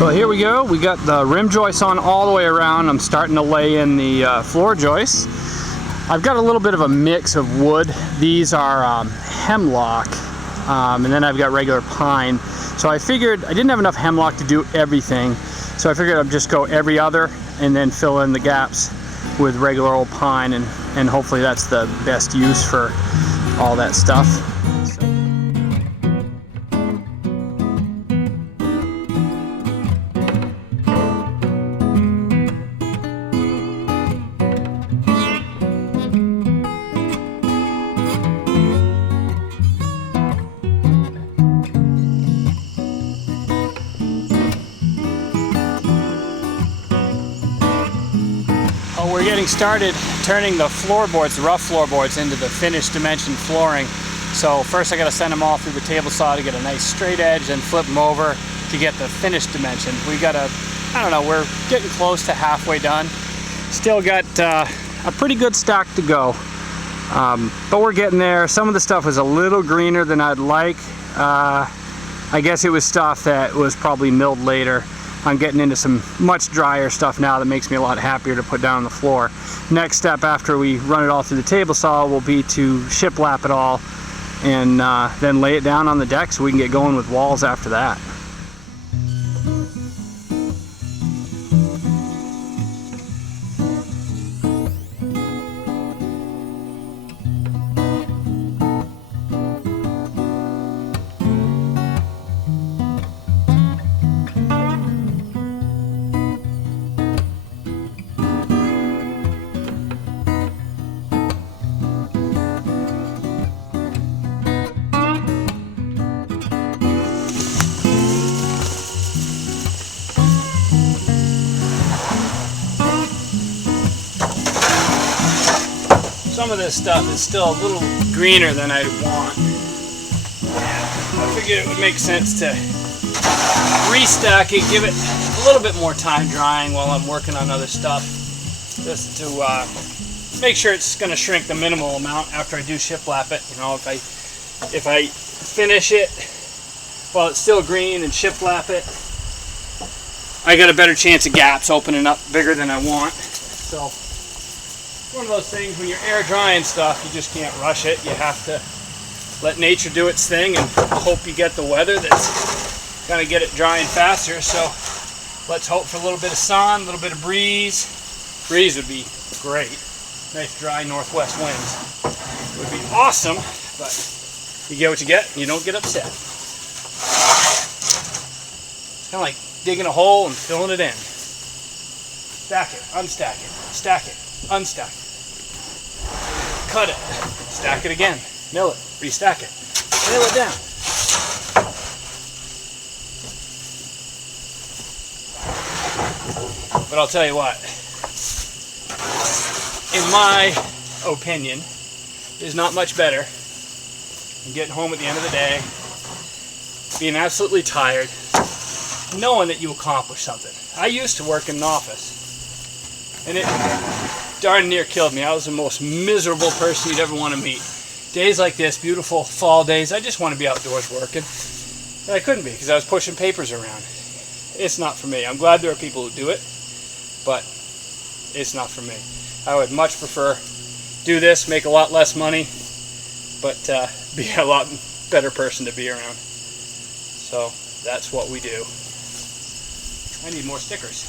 Well, here we go. We got the rim joists on all the way around. I'm starting to lay in the floor joists. I've got a little bit of a mix of wood. These are hemlock, and then I've got regular pine. So I figured I didn't have enough hemlock to do everything, so I figured I'd just go every other and then fill in the gaps with regular old pine, and hopefully that's the best use for all that stuff. We're getting started turning the floorboards, the rough floorboards, into the finished dimension flooring. So first I got to send them all through the table saw to get a nice straight edge, then flip them over to get the finished dimension. We got I don't know, we're getting close to halfway done. Still got a pretty good stack to go, but we're getting there. Some of the stuff was a little greener than I'd like. I guess it was stuff that was probably milled later. I'm getting into some much drier stuff now that makes me a lot happier to put down on the floor. Next step after we run it all through the table saw will be to shiplap it all and then lay it down on the deck so we can get going with walls after that. Some of this stuff is still a little greener than I'd want. I figured it would make sense to restack it, give it a little bit more time drying while I'm working on other stuff, just to make sure it's going to shrink the minimal amount after I do shiplap it. You know, if I finish it while it's still green and shiplap it, I got a better chance of gaps opening up bigger than I want. So one of those things, when you're air drying stuff, you just can't rush it. You have to let nature do its thing and hope you get the weather that's going to get it drying faster. So let's hope for a little bit of sun, a little bit of breeze. Breeze would be great. Nice dry northwest winds would be awesome, but you get what you get and you don't get upset. It's kind of like digging a hole and filling it in. Stack it, unstack it, stack it, unstack it. Cut it, stack it again, mill it, restack it, nail it down. But I'll tell you what, in my opinion, there's not much better than getting home at the end of the day, being absolutely tired, knowing that you accomplished something. I used to work in an office, and it darn near killed me. I was the most miserable person you'd ever want to meet. Days like this, beautiful fall days, I just want to be outdoors working. And I couldn't be because I was pushing papers around. It's not for me. I'm glad there are people who do it, but it's not for me. I would much prefer do this, make a lot less money, but be a lot better person to be around. So that's what we do. I need more stickers.